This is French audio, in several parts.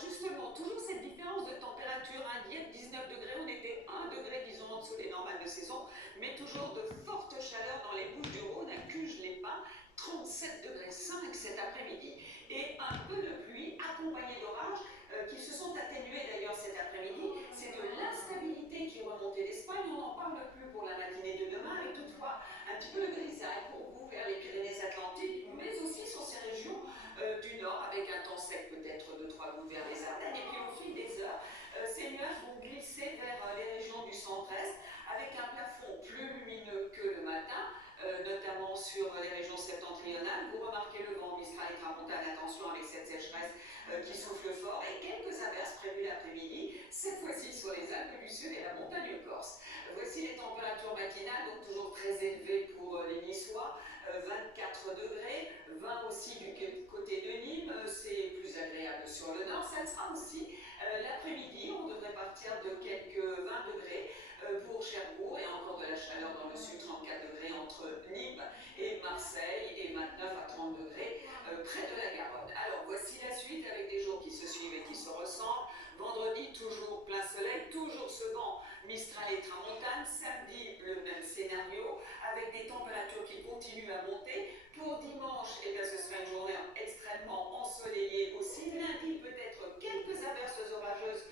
justement, toujours cette différence de température, hein, hier 19 degrés, on était 1 degré, disons, en dessous des normales de saison, mais toujours de fortes chaleurs dans les Bouches-du-Rhône, à Cuges-les-Pins, 37 degrés 5 cet après-midi, et un peu de pluie accompagnée d'orages qui se sont atténués d'ailleurs cet après-midi. C'est de l'instabilité qui est remontée d'Espagne, on n'en parle plus pour la matinée de demain, et toutefois un petit peu de grisaille pour vous vers les Pyrénées-Atlantiques, mais aussi sur ces régions du nord, avec un temps sec peut-être de 3 gouttes vers les Ardennes, et puis au fil des heures, ces nuages vont glisser vers les régions du centre-est, avec un plafond plus lumineux que le matin, notamment sur les régions septentrionales. Vous remarquez le vent Mistral et Tramontane, attention avec cette sécheresse qui souffle fort, et quelques averses prévues l'après-midi, cette fois-ci sur les Alpes du Sud et la montagne corse. Voici les températures matinales, donc toujours très élevées pour les Niçois, 24 degrés, 20 aussi du côté de Nîmes, c'est plus agréable sur le nord. Ça sera aussi l'après-midi, on devrait partir de quelques 20 degrés pour Cherbourg, et encore de la chaleur dans le sud, 34 degrés entre Nîmes et Marseille, et 29 à 30 degrés près de la Garonne. Alors voici la suite avec des jours qui se suivent et qui se ressemblent. Vendredi, toujours plein soleil, toujours ce vent Mistral et Tramontane. Samedi, le même scénario, avec des températures qui continuent à monter. Pour dimanche, eh bien, ce sera une journée extrêmement ensoleillée aussi. Lundi, peut-être quelques averses orageuses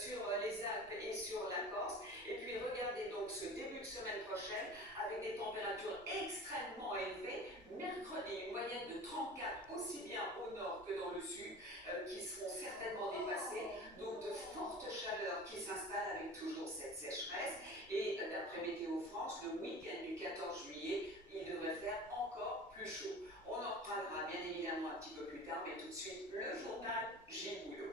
sur les Alpes et sur la Corse. Et puis regardez donc ce début de semaine prochaine avec des températures extrêmement élevées. Mercredi, une moyenne de 34 aussi bien au nord que dans le sud, qui seront certainement dépassées. Donc de fortes chaleurs qui s'installent avec toujours cette sécheresse. Et d'après Météo France, le week-end du 14 juillet, il devrait faire encore plus chaud. On en reparlera bien évidemment un petit peu plus tard, mais tout de suite, le journal Gilles Bouillot.